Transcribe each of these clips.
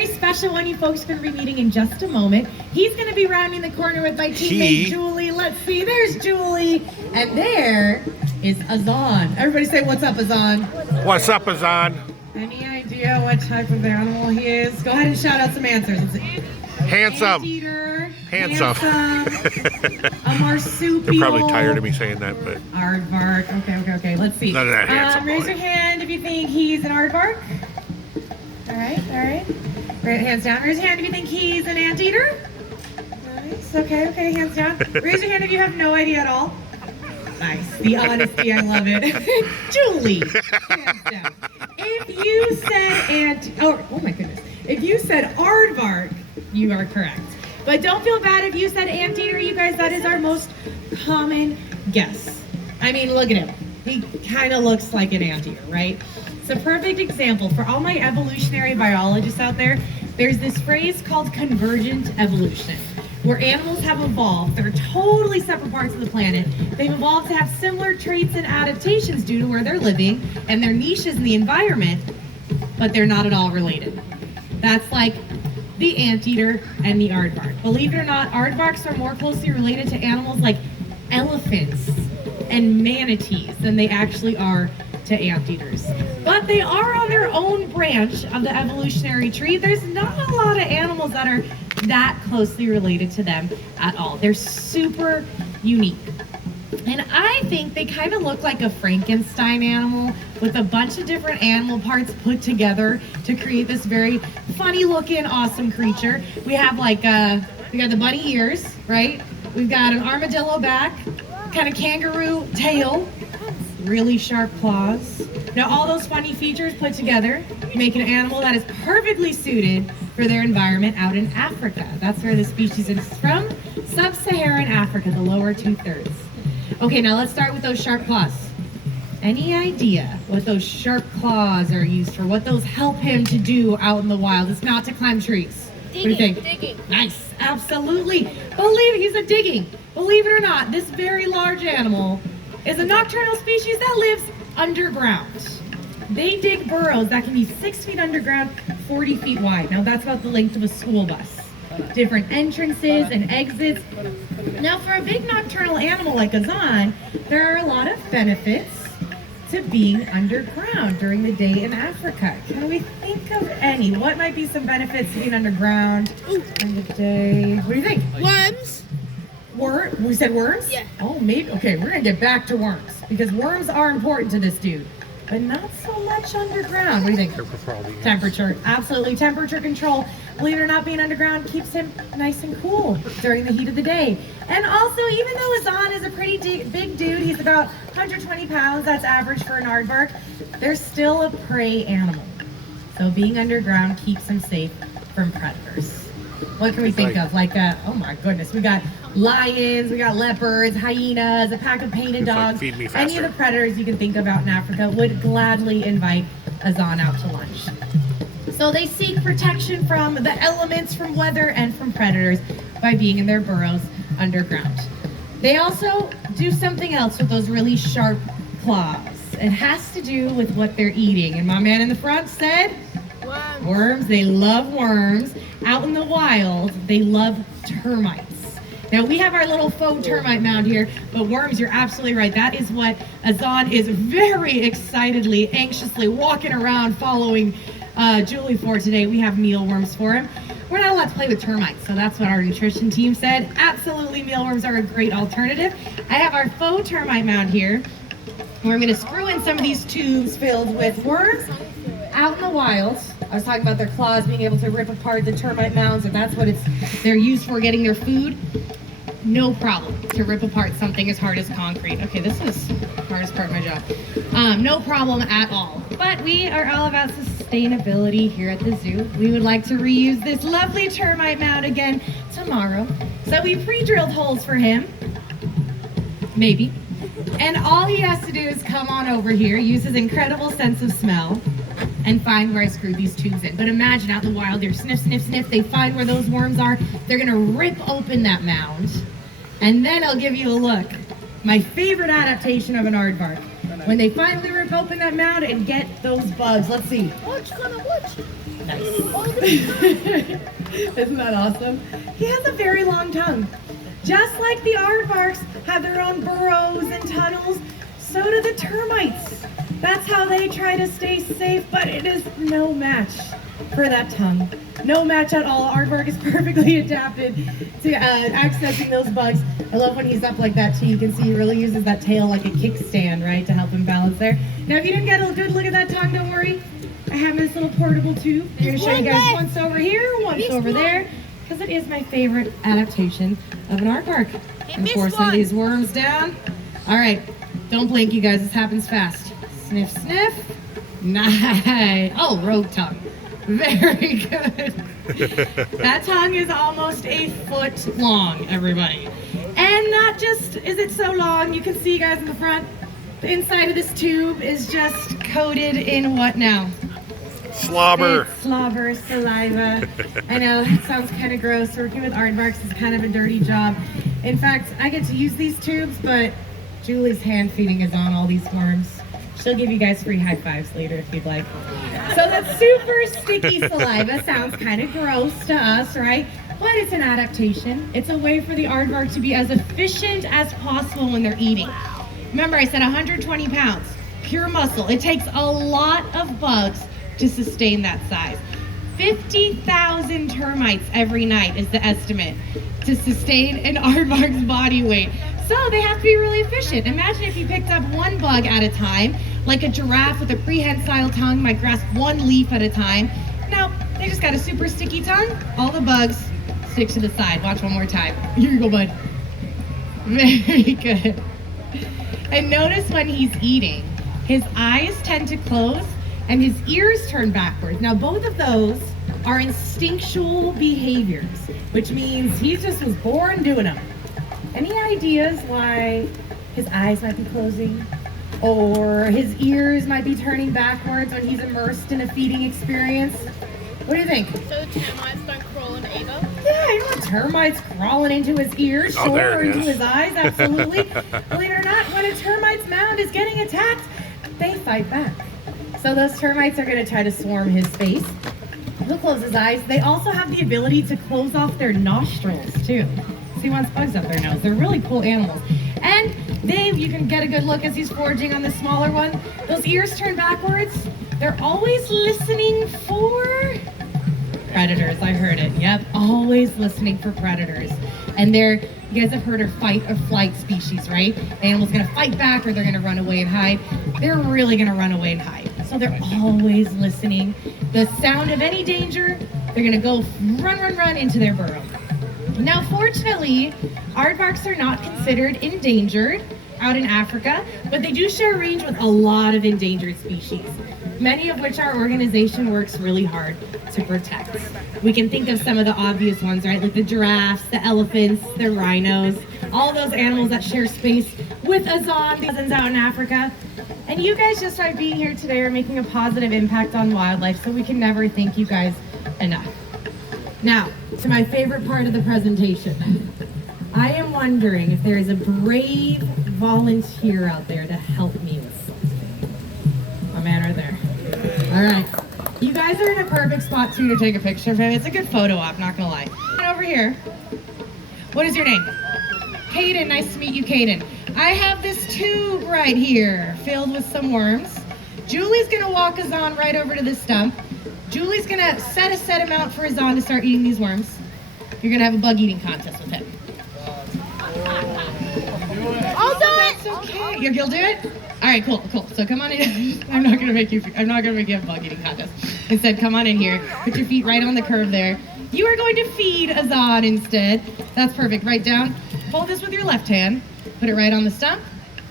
very special one you folks are going to be meeting in just a moment. He's going to be rounding the corner with my teammate Julie. Let's see, there's Julie. And there is Azaan. Everybody say, what's up, Azaan? What's up, Azaan? Any idea what type of animal he is? Go ahead and shout out some answers. Let's see. Handsome. Anteater. Handsome. A marsupial. They're probably tired of me saying that, but. Aardvark. Okay. Let's see. None of that handsome raise boy. your hand if you think he's an aardvark. All right. Hands down. Raise your hand if you think he's an anteater. Nice. Okay. Hands down. Raise your hand if you have no idea at all. Nice. The honesty, I love it. Julie. Hands down. If you said oh my goodness. If you said aardvark, you are correct. But don't feel bad if you said anteater, you guys. That is our most common guess. I mean, look at him. He kind of looks like an anteater, right? It's a perfect example. For all my evolutionary biologists out there, there's this phrase called convergent evolution, where animals have evolved. They're totally separate parts of the planet. They've evolved to have similar traits and adaptations due to where they're living and their niches in the environment, but they're not at all related. That's like the anteater and the aardvark. Believe it or not, aardvarks are more closely related to animals like elephants and manatees than they actually are to anteaters. But they are on their own branch of the evolutionary tree. There's not a lot of animals that are that closely related to them at all. They're super unique. And I think they kind of look like a Frankenstein animal with a bunch of different animal parts put together to create this very funny looking, awesome creature. We have we got the bunny ears, right? We've got an armadillo back, kind of kangaroo tail, really sharp claws. Now all those funny features put together make an animal that is perfectly suited for their environment out in Africa. That's where the species is from, sub-Saharan Africa, the lower 2/3. Okay, now let's start with those sharp claws. Any idea what those sharp claws are used for? What those help him to do out in the wild? It's not to climb trees. What do you think? Digging. Nice, absolutely. He's a digging. Believe it or not, this very large animal is a nocturnal species that lives underground. They dig burrows that can be 6 feet underground, 40 feet wide. Now that's about the length of a school bus. Different entrances and exits. Now for a big nocturnal animal like Azaan, there are a lot of benefits to being underground during the day in Africa. Can we think of any? What might be some benefits to being underground during the day? What do you think? Worms. We said worms? Yeah. Oh, maybe. Okay, we're gonna get back to worms because worms are important to this dude, but not so much underground. What do you think? Temperature. Absolutely. Temperature control. Believe it or not, being underground keeps him nice and cool during the heat of the day. And also, even though Azaan is a pretty big dude, he's about 120 pounds, that's average for an aardvark, they're still a prey animal. So being underground keeps him safe from predators. What can we think of? Oh my goodness, we got lions, we got leopards, hyenas, a pack of painted dogs. Feed me Any of the predators you can think of out in Africa would gladly invite Azaan out to lunch. So they seek protection from the elements, from weather, and from predators by being in their burrows underground. They also do something else with those really sharp claws. It has to do with what they're eating. And my man in the front said, Worms. worms. They love worms. Out in the wild, they love termites. Now we have our little faux termite mound here, but worms, you're absolutely right. That is what Azaan is very excitedly, anxiously walking around following Julie for today. We have mealworms for him. We're not allowed to play with termites, so that's what our nutrition team said. Absolutely, mealworms are a great alternative. I have our faux termite mound here, where I'm going to screw in some of these tubes filled with worms out in the wild. I was talking about their claws being able to rip apart the termite mounds, and that's what they're used for, getting their food. No problem to rip apart something as hard as concrete. Okay, this is the hardest part of my job. No problem at all. But we are all about sustainability here at the zoo. We would like to reuse this lovely termite mound again tomorrow. So we pre-drilled holes for him. Maybe. And all he has to do is come on over here, use his incredible sense of smell, and find where I screwed these tubes in. But imagine out in the wild, they're sniff, sniff, sniff, they find where those worms are, they're gonna rip open that mound, and then I'll give you a look. My favorite adaptation of an aardvark. when they finally rip open that mound and get those bugs. Let's see. Watch, Connor, watch. Nice. All the Isn't that awesome? He has a very long tongue. Just like the aardvarks have their own burrows and tunnels, so do the termites. That's how they try to stay safe, but it is no match for that tongue. No match at all. Aardvark is perfectly adapted to accessing those bugs. I love when he's up like that too. You can see he really uses that tail like a kickstand, right, to help him balance there. Now, if you didn't get a good look at that tongue, don't worry. I have this little portable tube. I'm going to show you guys once over here, once over there, because it is my favorite adaptation of an aardvark. And pour some of these worms down. All right, don't blink, you guys. This happens fast. Sniff, sniff. Nice. Oh, rogue tongue. Very good. That tongue is almost a foot long, everybody. And not just is it so long, you can see, guys, in the front, the inside of this tube is just coated in what now? Slobber. It's slobber, saliva. I know, it sounds kind of gross. Working with aardvarks is kind of a dirty job. In fact, I get to use these tubes, but Julie's hand feeding is on all these worms. She'll give you guys free high fives later if you'd like. So that super sticky saliva sounds kind of gross to us, right? But it's an adaptation. It's a way for the aardvark to be as efficient as possible when they're eating. Remember, I said 120 pounds, pure muscle. It takes a lot of bugs to sustain that size. 50,000 termites every night is the estimate to sustain an aardvark's body weight. So they have to be really efficient. Imagine if you picked up one bug at a time, like a giraffe with a prehensile tongue might grasp one leaf at a time. No, they just got a super sticky tongue. All the bugs stick to the side. Watch one more time. Here you go, bud. Very good. And notice when he's eating, his eyes tend to close and his ears turn backwards. Now, both of those are instinctual behaviors, which means he just was born doing them. Any ideas why his eyes might be closing or his ears might be turning backwards when he's immersed in a feeding experience? What do you think? So the termites don't crawl in either? Yeah, you know, termites crawling into his ears, Oh, sure, there or it into is. his eyes, absolutely. Believe it or not, when a termite's mound is getting attacked, they fight back. So those termites are going to try to swarm his face. He'll close his eyes. They also have the ability to close off their nostrils, too. He wants bugs up their nose. They're really cool animals. And Dave, you can get a good look as he's foraging on the smaller one. Those ears turn backwards. They're always listening for predators. I heard it. Yep, always listening for predators. And you guys have heard of fight or flight species, right? The animal's gonna fight back or they're gonna run away and hide. They're really gonna run away and hide. So they're always listening. The sound of any danger, they're gonna go run into their burrow. Now, fortunately, aardvarks are not considered endangered out in Africa, but they do share range with a lot of endangered species, many of which our organization works really hard to protect. We can think of some of the obvious ones, right? Like the giraffes, the elephants, the rhinos, all those animals that share space with Azaan, these out in Africa. And you guys, just by being here today, are making a positive impact on wildlife, so we can never thank you guys enough. Now, to my favorite part of the presentation. I am wondering if there is a brave volunteer out there to help me with something. My man right there. All right. You guys are in a perfect spot, too, to take a picture of him. It's a good photo op, not gonna lie. Over here. What is your name? Caden. Nice to meet you, Caden. I have this tube right here filled with some worms. Julie's gonna walk Azaan right over to this stump. Julie's gonna set a set amount for Azaan to start eating these worms. You're gonna have a bug eating contest with him. I'll do it! That's okay. You'll do it? All right, cool. So come on in. I'm not gonna make you have a bug eating contest. Instead, come on in here. Put your feet right on the curve there. You are going to feed Azaan instead. That's perfect. Right down. Hold this with your left hand. Put it right on the stump.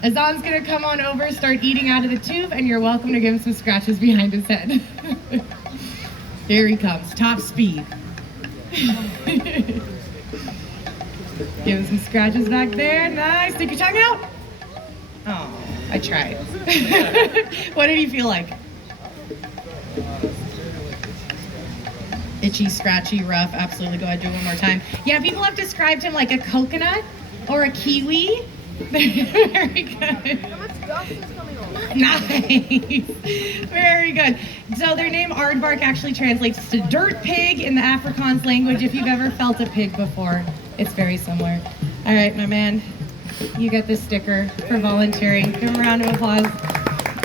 Azaan's gonna come on over, start eating out of the tube, and you're welcome to give him some scratches behind his head. Here he comes, top speed. Give him some scratches back there. Nice. Stick your tongue out. Oh, I tried. What did he feel like? Itchy, scratchy, rough. Absolutely. Go ahead, do it one more time. Yeah, people have described him like a coconut or a kiwi. Very good. How much dust is coming on? Nice. Very good. So their name Aardvark actually translates to dirt pig in the Afrikaans language. If you've ever felt a pig before, it's very similar. All right, my man, you get this sticker for volunteering. Give him a round of applause.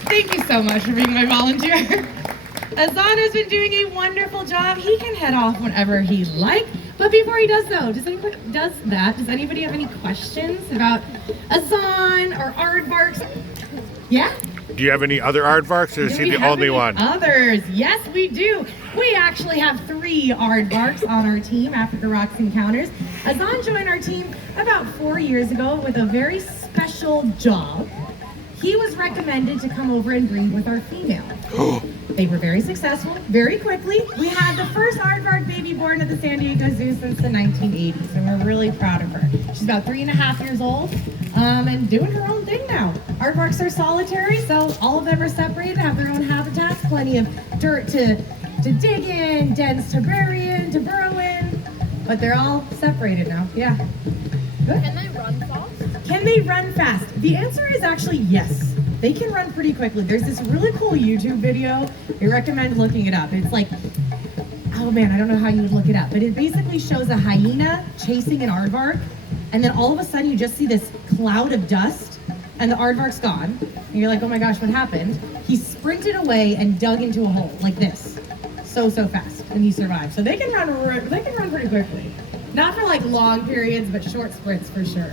Thank you so much for being my volunteer. Azaan has been doing a wonderful job. He can head off whenever he'd like. But before he does though, does anybody have any questions about Azaan or Aardvarks? Yeah? Do you have any other aardvarks, or is Do he we the have only any one? Others? Yes, we do. We actually have 3 Aardvarks on our team, Africa Rocks Encounters. Azaan joined our team about 4 years ago with a very special job. He was recommended to come over and breed with our female. They were very successful, very quickly. We had the first aardvark baby born at the San Diego Zoo since the 1980s, and we're really proud of her. She's about 3.5 years old, and doing her own thing now. Aardvarks are solitary, so all of them are separated, have their own habitats, plenty of dirt to dig in, dens to bury in, to burrow in, but they're all separated now. Yeah. Good. Can they run fast? Can they run fast? The answer is actually yes. They can run pretty quickly. There's this really cool YouTube video. I recommend looking it up. It's like, oh man, I don't know how you would look it up, but it basically shows a hyena chasing an aardvark, and then all of a sudden you just see this cloud of dust, and the aardvark's gone. And you're like, oh my gosh, what happened? He sprinted away and dug into a hole like this, so fast, and he survived. So they can run pretty quickly. Not for like long periods, but short sprints for sure.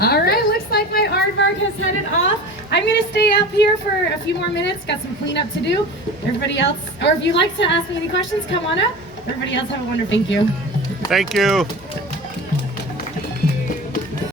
All right, looks like my aardvark has headed off. I'm gonna stay up here for a few more minutes, got some cleanup to do. Everybody else, or if you'd like to ask me any questions, come on up. Everybody else have a wonderful, thank you. Thank you.